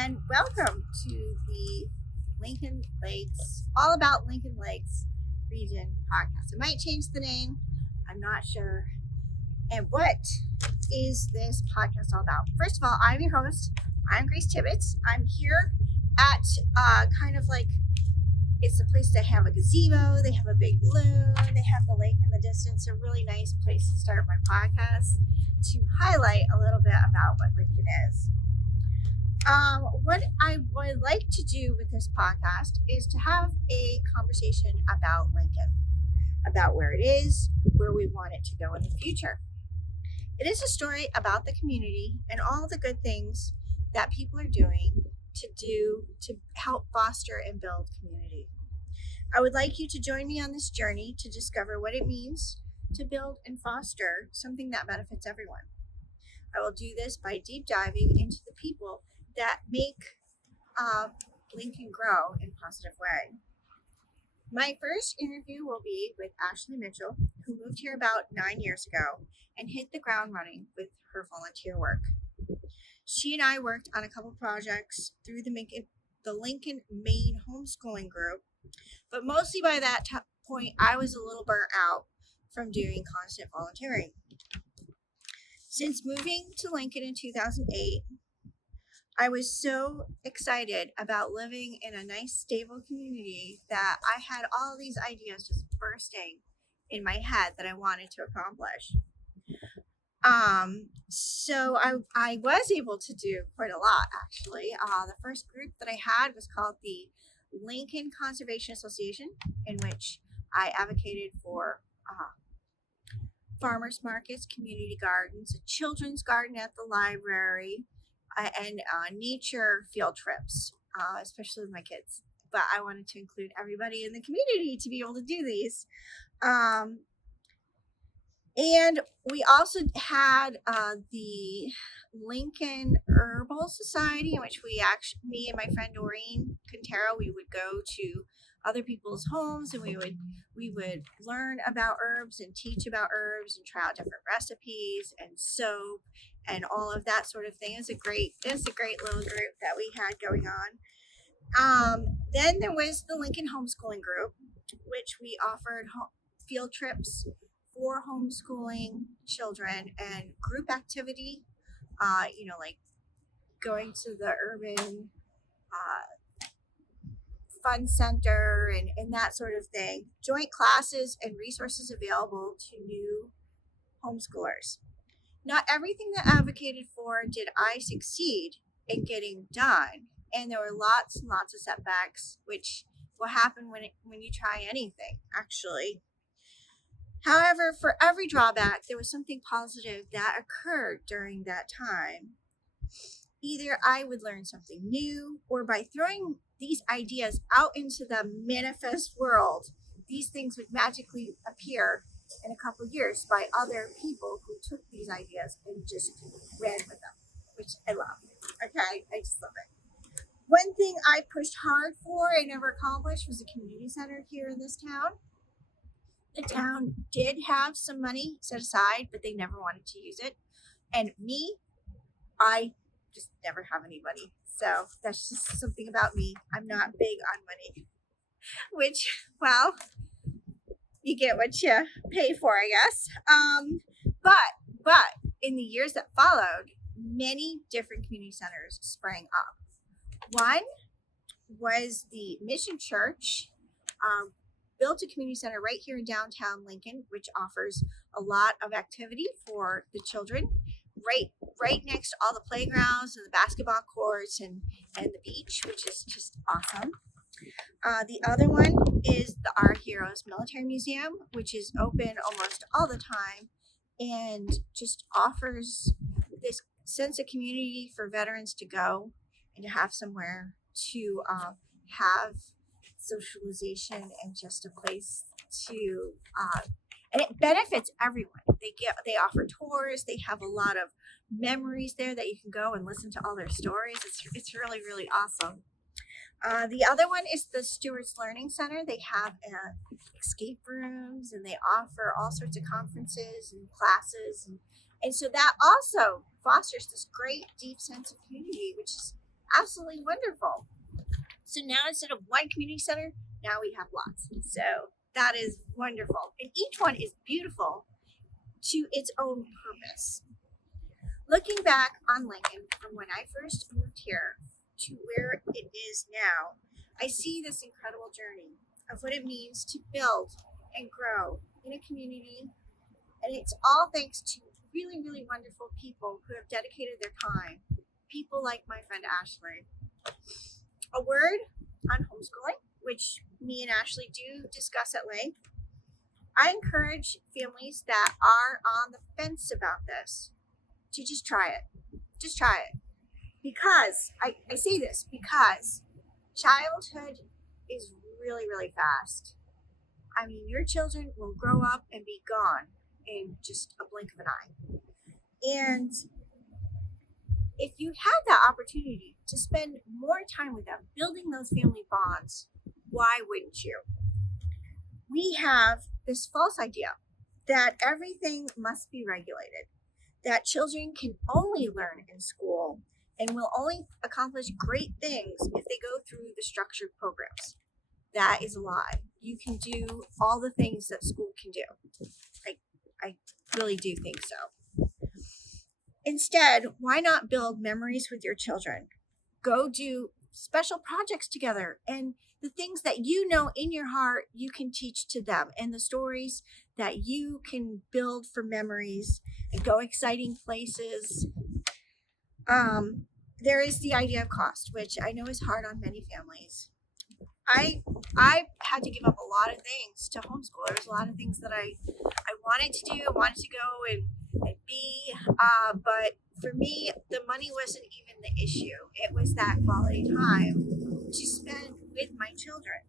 and welcome to the Lincoln Lakes, all about Lincoln Lakes region podcast. I might change the name, I'm not sure. And what is this podcast all about? First of all, I'm your host. I'm Grace Tibbetts. I'm here at kind of like it's a place to have a gazebo. They have a big lagoon. They have the lake in the distance. A really nice place to start my podcast to highlight a little bit about what Lincoln is. What I would like to do with this podcast is to have a conversation about Lincoln, about where it is, where we want it to go in the future. It is a story about the community and all the good things that people are doing to help foster and build community. I would like you to join me on this journey to discover what it means to build and foster something that benefits everyone. I will do this by deep diving into the people that make Lincoln grow in a positive way. My first interview will be with Ashley Mitchell, who moved here about 9 years ago and hit the ground running with her volunteer work. She and I worked on a couple projects through the Lincoln Maine homeschooling group, but mostly by that point, I was a little burnt out from doing constant volunteering. Since moving to Lincoln in 2008, I was so excited about living in a nice, stable community that I had all these ideas just bursting in my head that I wanted to accomplish. So I was able to do quite a lot, actually. The first group that I had was called the Lincoln Conservation Association, in which I advocated for farmers markets, community gardens, a children's garden at the library, and nature field trips, especially with my kids. But I wanted to include everybody in the community to be able to do these. And we also had the Lincoln Herbal Society, in which me and my friend Doreen Quintero, we would go to other people's homes and we would learn about herbs and teach about herbs and try out different recipes and soap and all of that sort of thing. It's a great little group that we had going on. Then there was the Lincoln Homeschooling Group, which we offered field trips for homeschooling children and group activity, like going to the urban fun center and that sort of thing. Joint classes and resources available to new homeschoolers. Not everything that I advocated for did I succeed in getting done, and there were lots and lots of setbacks, which will happen when you try anything, actually. However, for every drawback, there was something positive that occurred during that time. Either I would learn something new, or by throwing these ideas out into the manifest world, these things would magically appear in a couple of years by other people who took these ideas and just ran with them, which I love. Okay, I just love it. One thing I pushed hard for and never accomplished was a community center here in this town. The town did have some money set aside, but they never wanted to use it. And me, I just never have any money. So that's just something about me. I'm not big on money, which, well, you get what you pay for, I guess. But in the years that followed, many different community centers sprang up. One was the Mission Church, built a community center right here in downtown Lincoln, which offers a lot of activity for the children. Right next to all the playgrounds and the basketball courts and the beach, which is just awesome. The other one is the Our Heroes Military Museum, which is open almost all the time and just offers this sense of community for veterans to go and to have somewhere to have socialization and just a place to and it benefits everyone. They offer tours. They have a lot of memories there that you can go and listen to all their stories. It's really, really awesome. The other one is the Stewart's Learning Center. They have escape rooms and they offer all sorts of conferences and classes. And so that also fosters this great deep sense of community, which is absolutely wonderful. So now instead of one community center, now we have lots. So that is wonderful. And each one is beautiful to its own purpose. Looking back on Lincoln from when I first moved here to where it is now, I see this incredible journey of what it means to build and grow in a community. And it's all thanks to really, really wonderful people who have dedicated their time. People like my friend Ashley. A word on homeschooling, which me and Ashley do discuss at length. I encourage families that are on the fence about this to just try it. Just try it. Because, I say this because childhood is really, really fast. I mean, your children will grow up and be gone in just a blink of an eye. And if you had that opportunity to spend more time with them, building those family bonds, why wouldn't you? We have this false idea that everything must be regulated, that children can only learn in school and will only accomplish great things if they go through the structured programs. That is a lie. You can do all the things that school can do. I really do think so. Instead, why not build memories with your children? Go do special projects together, and the things that you know in your heart you can teach to them, and the stories that you can build for memories and go exciting places. There is the idea of cost, which I know is hard on many families. I had to give up a lot of things to homeschool. There was a lot of things that I wanted to do, wanted to go and be, but for me, the money wasn't even the issue. It was that quality time to spend with my children.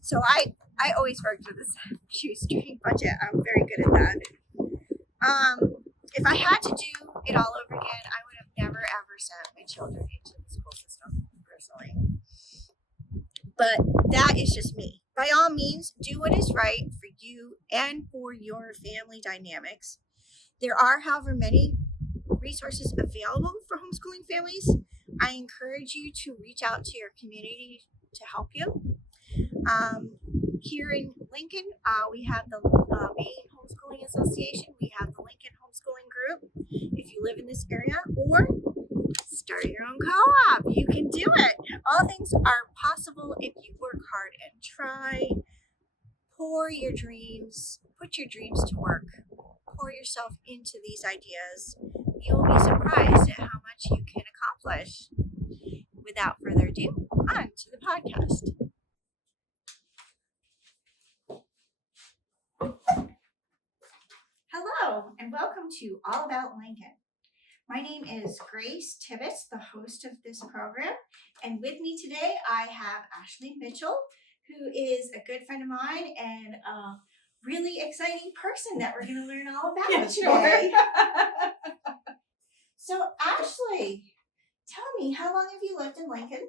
So I always worked with a shoestring budget. I'm very good at that. If I had to do it all over again, I would have never ever sent my children into the school system personally. But that is just me. By all means, do what is right for you and for your family dynamics. There are, however, many resources available for homeschooling families. I encourage you to reach out to your community to help you. Here in Lincoln, we have the Maine Homeschooling Association. We have the Lincoln Homeschooling Group. If you live in this area, or start your own co-op, you can do it. All things are possible if you work hard and try. Put your dreams to work. Pour yourself into these ideas. You will be surprised at how much you can accomplish. Without further ado, on to the podcast. Hello, and welcome to All About Lincoln. My name is Grace Tibbetts, the host of this program, and with me today I have Ashley Mitchell, who is a good friend of mine and a really exciting person that we're going to learn all about today. So, Ashley, tell me, how long have you lived in Lincoln?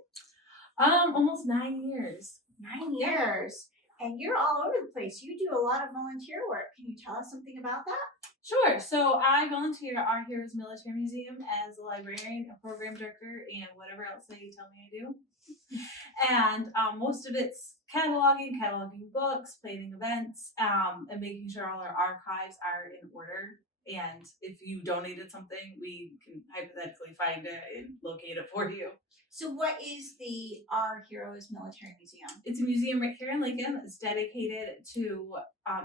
Almost 9 years. 9 years. And you're all over the place. You do a lot of volunteer work. Can you tell us something about that? Sure. So I volunteer at Our Heroes Military Museum as a librarian, a program director, and whatever else they tell me to do. And most of it's cataloging books, planning events, and making sure all our archives are in order. And if you donated something, we can hypothetically find it and locate it for you. So what is the Our Heroes Military Museum? It's a museum right here in Lincoln. It's dedicated to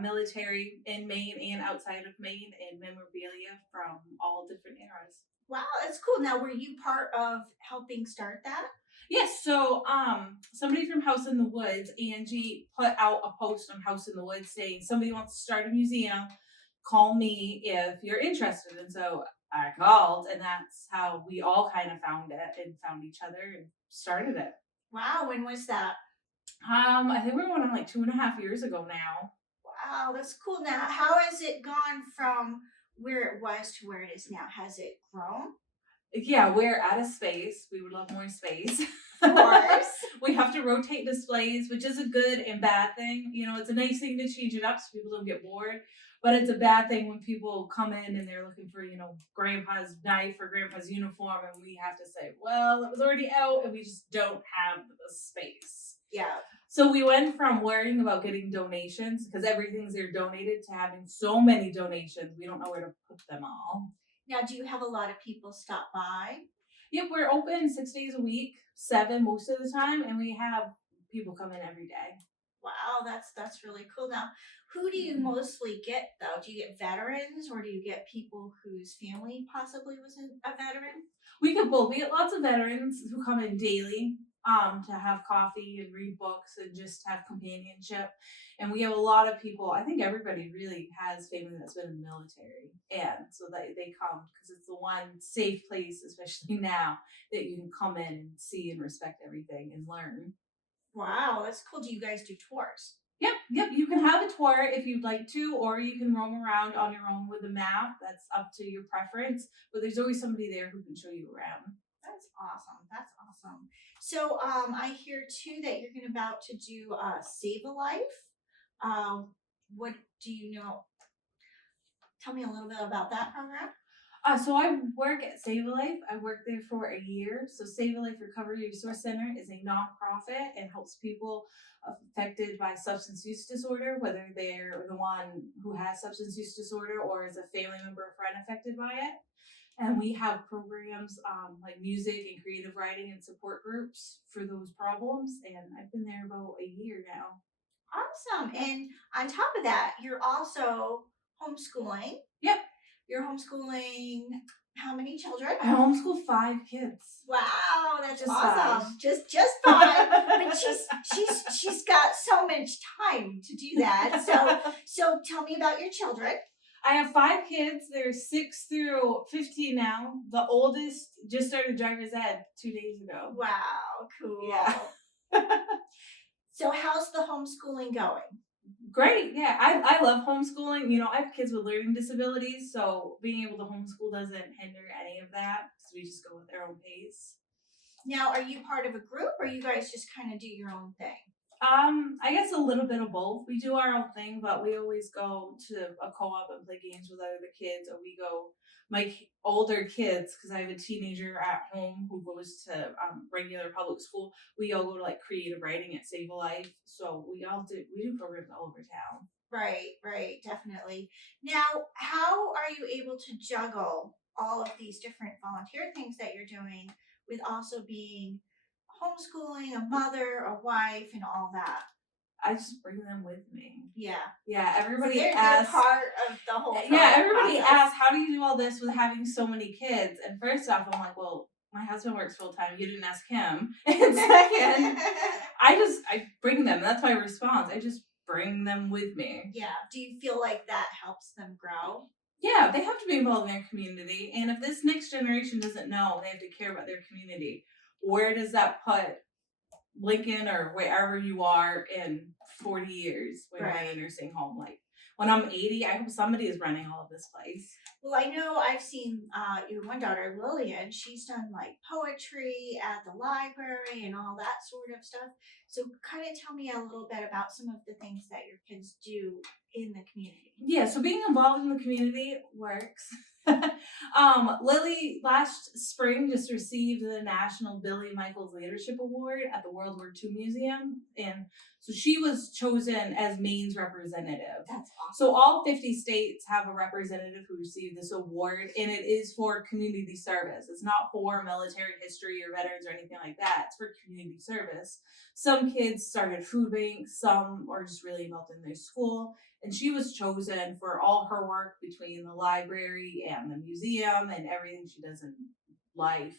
military in Maine and outside of Maine and memorabilia from all different eras. Wow, that's cool. Now, were you part of helping start that? Yes, so somebody from House in the Woods, Angie, put out a post on House in the Woods saying somebody wants to start a museum, call me if you're interested. And so I called, and that's how we all kind of found it and found each other and started it. Wow, when was that? I think we're going on like 2.5 years ago now. Wow, that's cool. Now, how has it gone from where it was to where it is now? Has it grown? Yeah, we're out of space. We would love more space. Of course. We have to rotate displays, which is a good and bad thing. You know, it's a nice thing to change it up so people don't get bored. But it's a bad thing when people come in and they're looking for, grandpa's knife or grandpa's uniform, and we have to say, well, it was already out, and we just don't have the space. Yeah. So we went from worrying about getting donations, because everything's there donated, to having so many donations, we don't know where to put them all. Now, do you have a lot of people stop by? Yep, we're open 6 days a week, 7 most of the time, and we have people come in every day. Wow, that's really cool. Now, who do you mostly get though? Do you get veterans or do you get people whose family possibly was a veteran? We get both. We get lots of veterans who come in daily to have coffee and read books and just have companionship. And we have a lot of people, I think everybody really has family that's been in the military. And so they come because it's the one safe place, especially now, that you can come in and see and respect everything and learn. Wow, that's cool. Do you guys do tours? Yep. You can have a tour if you'd like to, or you can roam around on your own with a map. That's up to your preference. But there's always somebody there who can show you around. That's awesome. That's awesome. So, I hear too that you're about to do Save a Life. What do you know? Tell me a little bit about that program. So I work at Save a Life. I worked there for a year. So Save a Life Recovery Resource Center is a nonprofit and helps people affected by substance use disorder, whether they're the one who has substance use disorder or is a family member or friend affected by it. And we have programs like music and creative writing and support groups for those problems. And I've been there about a year now. Awesome. And on top of that, you're also homeschooling. Yep. You're homeschooling how many children? I homeschool 5 kids. Wow, that's Just awesome. 5. Just 5. But she's got so much time to do that. So tell me about your children. I have 5 kids. They're 6 through 15 now. The oldest just started driver's ed 2 days ago. Wow, cool. Yeah. So how's the homeschooling going? Great. Yeah. I love homeschooling. I have kids with learning disabilities, so being able to homeschool doesn't hinder any of that because we just go with our own pace. Now, are you part of a group or you guys just kind of do your own thing? I guess a little bit of both. We do our own thing, but we always go to a co-op and play games with other kids, or we go. My older kids, because I have a teenager at home who goes to regular public school. We all go to like creative writing at Save a Life, so we do programs all over town. Right, definitely. Now, how are you able to juggle all of these different volunteer things that you're doing with also being homeschooling, a mother, a wife, and all that? I just bring them with me. Yeah. Everybody they're asks. part of the whole Everybody process. asks, how do you do all this with having so many kids? And first off, I'm like, well, my husband works full time. You didn't ask him. And second, I bring them. That's my response. I just bring them with me. Yeah. Do you feel like that helps them grow? Yeah, they have to be involved in their community. And if this next generation doesn't know they have to care about their community, where does that put Lincoln or wherever you are in 40 years when you're in a nursing home? Like when I'm 80, I hope somebody is running all of this place. Well, I know I've seen your one daughter, Lillian, she's done like poetry at the library and all that sort of stuff. So kind of tell me a little bit about some of the things that your kids do in the community. Yeah, so being involved in the community works. Lily last spring just received the National Billy Michaels Leadership Award at the World War II Museum. And so she was chosen as Maine's representative. That's awesome. So all 50 states have a representative who received this award, and it is for community service. It's not for military history or veterans or anything like that. It's for community service. Some kids started food banks, some are just really involved in their school. And she was chosen for all her work between the library and the museum and everything she does in life.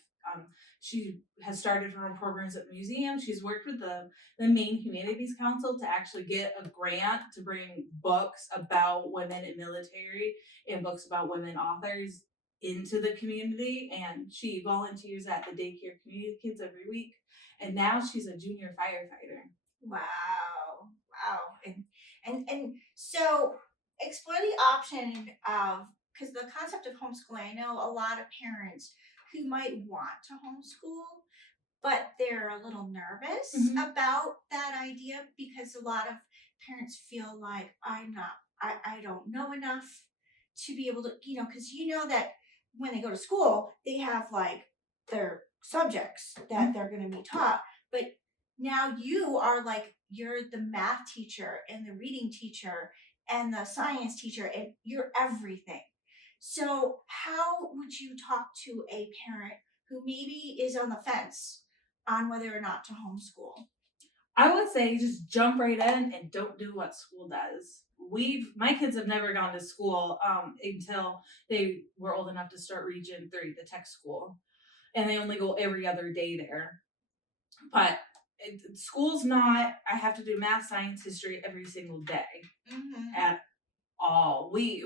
She has started her own programs at the museum. She's worked with the Maine Humanities Council to actually get a grant to bring books about women in military and books about women authors into the community. And she volunteers at the daycare community kids every week. And now she's a junior firefighter. Wow. And so explore the option of, because the concept of homeschooling, I know a lot of parents who might want to homeschool, but they're a little nervous about that idea because a lot of parents feel like I'm not I don't know enough to be able to, because that when they go to school, they have like their subjects that they're going to be taught. But now you are like, you're the math teacher and the reading teacher and the science teacher, and you're everything. So, how would you talk to a parent who maybe is on the fence on whether or not to homeschool? I would say just jump right in and don't do what school does. My kids have never gone to school until they were old enough to start Region 3, the tech school, and they only go every other day there. But school's not. I have to do math, science, history every single day at all. We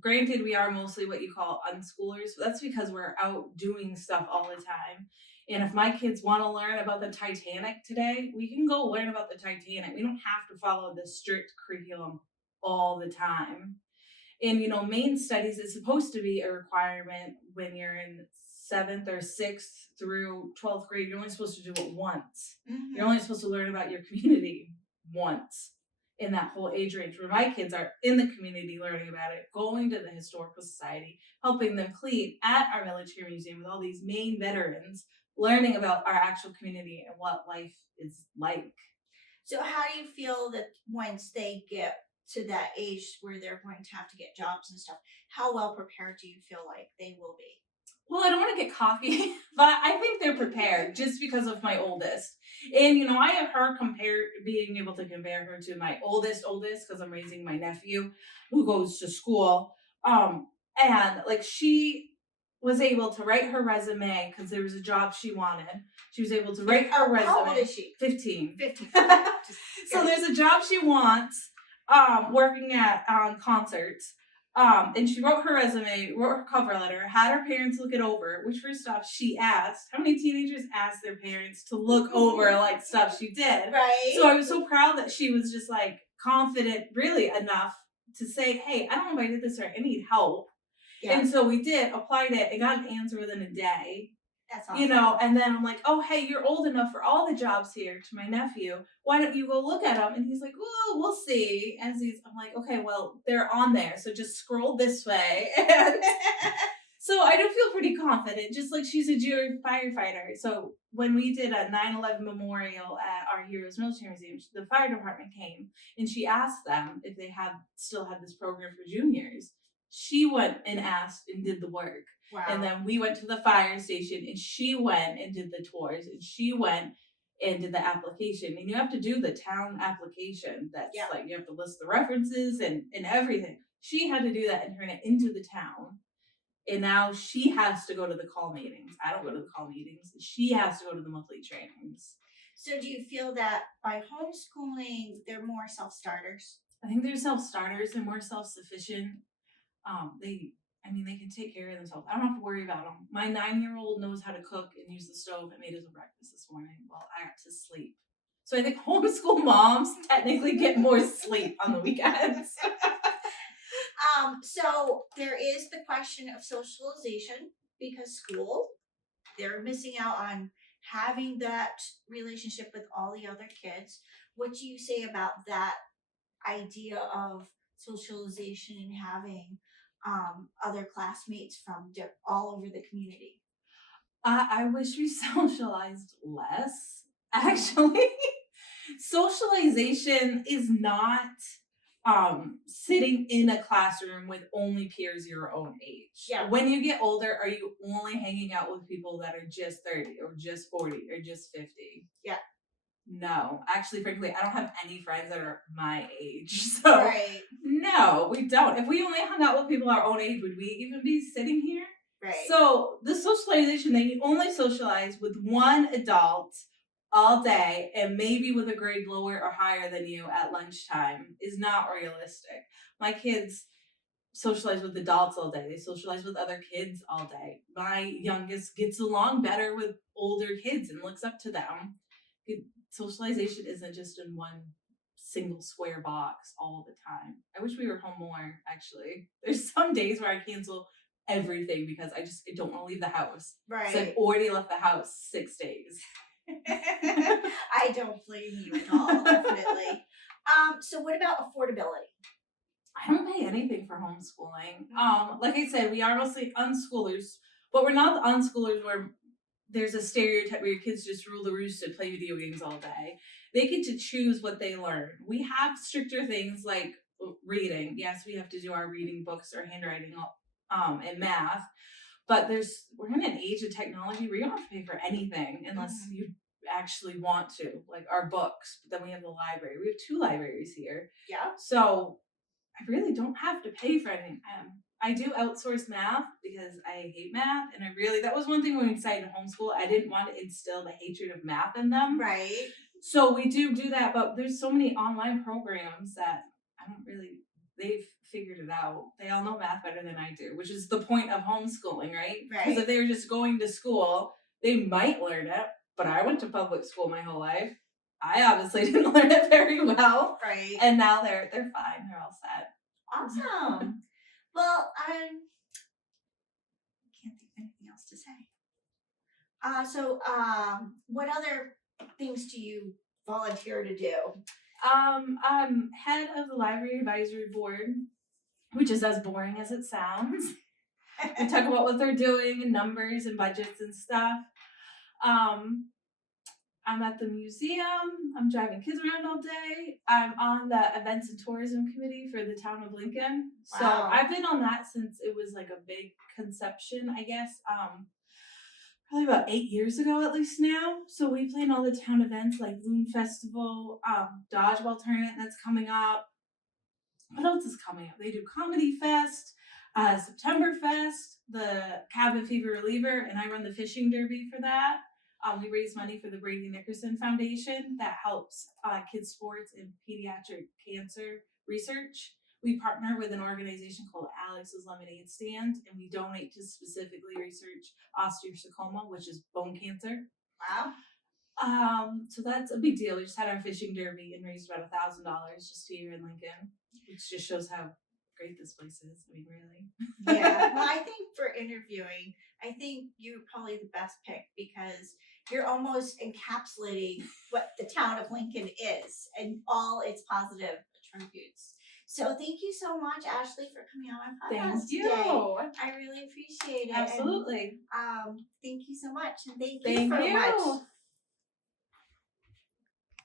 granted we are mostly what you call unschoolers, but that's because we're out doing stuff all the time. And if my kids want to learn about the Titanic today, we can go learn about the Titanic. We don't have to follow the strict curriculum all the time. And Maine studies is supposed to be a requirement when you're in 7th or 6th through 12th grade. You're only supposed to do it once. You're only supposed to learn about your community once in that whole age range, where my kids are in the community learning about it, going to the historical society, helping them clean at our military museum with all these Maine veterans, learning about our actual community and what life is like. So how do you feel that once they get to that age where they're going to have to get jobs and stuff, how well prepared do you feel like they will be? Well, I don't want to get cocky, but I think they're prepared just because of my oldest. And, I have her being able to compare her to my oldest, because I'm raising my nephew who goes to school. And like she was able to write her resume because there was a job she wanted. She was able to write her resume. How old is she? 15. 15. So there's a job she wants, working at concerts. And she wrote her resume, wrote her cover letter, had her parents look it over, which first off, she asked. How many teenagers ask their parents to look over like stuff she did? Right. So I was so proud that she was just like confident really enough to say, hey, I don't know if I did this right. I need help. Yeah. And so we did, applied it, and got an answer within a day. That's awesome. And then I'm like, oh, hey, you're old enough for all the jobs here, to my nephew. Why don't you go look at them? And he's like, well, we'll see. I'm like, okay, well, they're on there. So just scroll this way. And so I do feel pretty confident, just like she's a junior firefighter. So when we did a 9/11 memorial at our Heroes Military Museum, the fire department came and she asked them if they still had this program for juniors. She went and asked and did the work. Wow. And then we went to the fire station and she went and did the tours and she went and did the application. And you have to do the town application. That's like you have to list the references and everything. She had to do that and turn it into the town. And now she has to go to the call meetings. I don't go to the call meetings. She has to go to the monthly trainings. So do you feel that by homeschooling, they're more self-starters? I think they're self-starters. They're more self-sufficient. They can take care of themselves. I don't have to worry about them. My 9-year-old knows how to cook and use the stove and made us a breakfast this morning while I got to sleep. So I think homeschool moms technically get more sleep on the weekends. So there is the question of socialization, because school, they're missing out on having that relationship with all the other kids. What do you say about that idea of socialization and having other classmates from all over the community? I wish we socialized less, actually. Socialization is not sitting in a classroom with only peers your own age. Yeah. When you get older, are you only hanging out with people that are just 30 or just 40 or just 50? Yeah. No, actually, frankly, I don't have any friends that are my age. So, no, we don't. If we only hung out with people our own age, would we even be sitting here? Right. So, the socialization, that you only socialize with one adult all day and maybe with a grade lower or higher than you at lunchtime is not realistic. My kids socialize with adults all day. They socialize with other kids all day. My youngest gets along better with older kids and looks up to them. Socialization isn't just in one single square box all the time. I wish we were home more, actually. There's some days where I cancel everything because I don't want to leave the house. Right. So I've already left the house 6 days. I don't blame you at all, definitely. So what about affordability? I don't pay anything for homeschooling. Like I said, we are mostly unschoolers, but we're not the unschoolers where there's a stereotype where your kids just rule the roost and play video games all day. They get to choose what they learn. We have stricter things like reading. Yes, we have to do our reading books or handwriting, and math. But we're in an age of technology where you don't have to pay for anything unless you actually want to, like our books. But then we have the library. We have 2 libraries here. Yeah. So I really don't have to pay for anything. I do outsource math because I hate math, and that was one thing when we decided to homeschool. I didn't want to instill the hatred of math in them. Right. So we do that, but there's so many online programs that they've figured it out. They all know math better than I do, which is the point of homeschooling, right? Because if they were just going to school, they might learn it, but I went to public school my whole life. I obviously didn't learn it very well. Right. And now they're fine. They're all set. Awesome. Well, I can't think of anything else to say. So what other things do you volunteer to do? I'm head of the library advisory board, which is as boring as it sounds. We talk about what they're doing and numbers and budgets and stuff. I'm at the museum. I'm driving kids around all day. I'm on the events and tourism committee for the town of Lincoln. Wow. So I've been on that since it was like a big conception, I guess. Probably about 8 years ago at least now. So we plan all the town events like Loon Festival, Dodgeball Tournament that's coming up. What else is coming up? They do Comedy Fest, September Fest, the Cabin Fever Reliever, and I run the fishing derby for that. We raise money for the Brady Nickerson Foundation that helps kids sports and pediatric cancer research. We partner with an organization called Alex's Lemonade Stand, and we donate to specifically research osteosarcoma, which is bone cancer. Wow. So that's a big deal. We just had our fishing derby and raised about $1,000 just here in Lincoln, which just shows how great this place is. I mean, really. Yeah. Well, I think for interviewing, I think you're probably the best pick because you're almost encapsulating what the town of Lincoln is and all its positive attributes. So thank you so much, Ashley, for coming on my podcast today. I really appreciate it. Absolutely. And, thank you so much. And thank you for much